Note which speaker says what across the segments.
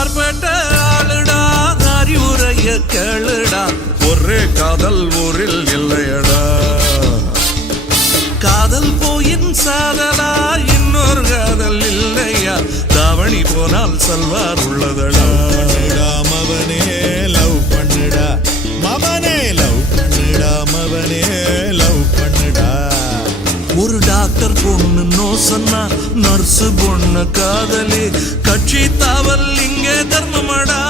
Speaker 1: அப்பாற்பட்ட ஆளுடா அறிவுரைய கேளுடா.
Speaker 2: ஒரே காதல் ஊரில் இல்லையடா. காதல் போயின் சாதலா இன்னொரு காதல் இல்லையா.
Speaker 1: தாவணி போனால் சல்வார் உள்ளதடா. மவனே நர்ஸ் பொண்ணு காதலி. கட்சி தாவல் இங்கே தர்மமடா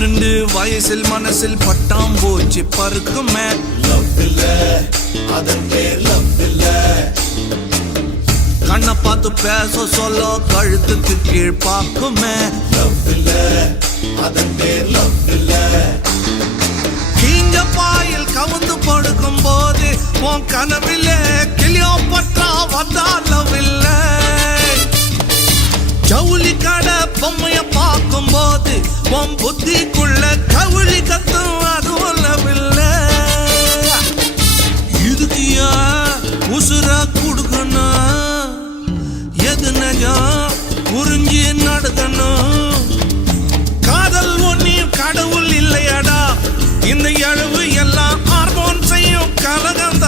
Speaker 1: பன்னெண்டு வயசில் மனசில் பட்டாம் போச்சு பருக்குமே
Speaker 2: லவ் இல்ல அதன் பேர் லவ் இல்ல
Speaker 1: கண்ணை பார்த்து பேச சொல்ல கழுத்துக்கு கீழ் பார்க்குமே.
Speaker 2: லவ் இல்ல அதன் பேர் லவ் இல்ல
Speaker 1: கீஞ்ச பாயில் கவுந்து படுக்கும் போது உன் கனவிலே கிளியோ பற்றா வந்தாலும் இல்லை ஜவுளி கடை பொம்மைய பார்க்கும் உன் புத்திக்குள்ள கவுளி கத்தும் அது உள்ளவில்லை இதுக்கியா உசுரா கொடுக்கணும் எது நஜம் புரிஞ்சு நடக்கணும் காதல் ஒன்னியும் கடவுள் இல்லையாடா. இந்த அளவு எல்லாம் ஹார்மோன் செய்யும் கலகம்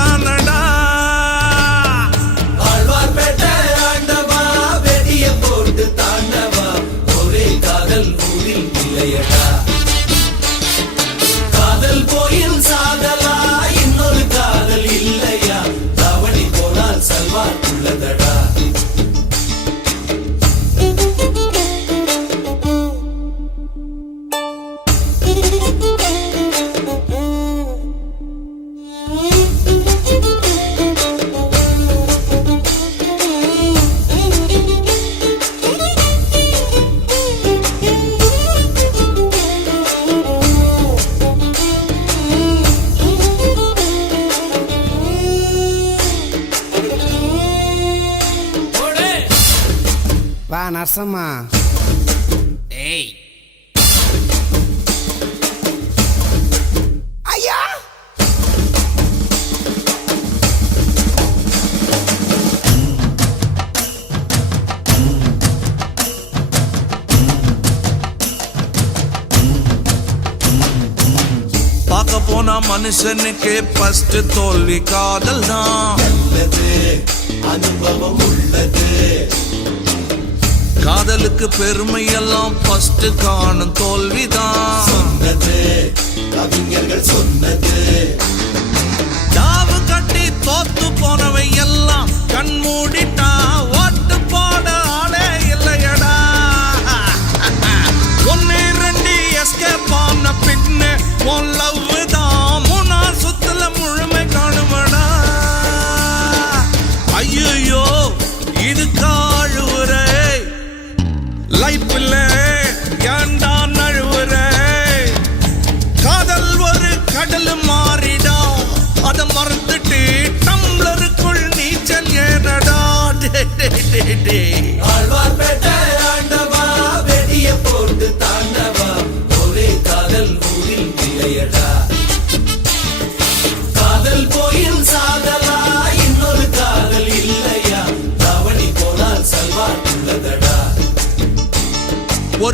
Speaker 3: வா நரசம்மா
Speaker 4: ஏய்
Speaker 3: ஐயா
Speaker 1: பார்க்க போனா மனுஷனுக்கு ஃபர்ஸ்ட் தோல்வி காதல் தான்
Speaker 5: அனுபவம் உள்ளது.
Speaker 1: காதலுக்கு பெருமை எல்லாம் ஃபர்ஸ்ட் காணும் தோல்விதான்.
Speaker 5: சொன்னது கவிஞர்கள் சொன்னது.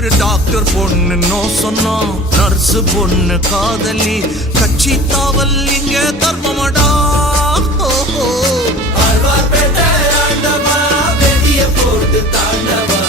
Speaker 1: தமிழ் டாக்டர் பொண்ணு நோ சொன்னா நர்ஸு பொண்ணு காதலி கட்சி தாவல் இங்க தர்மமடா. போட்டு
Speaker 5: தாண்டவா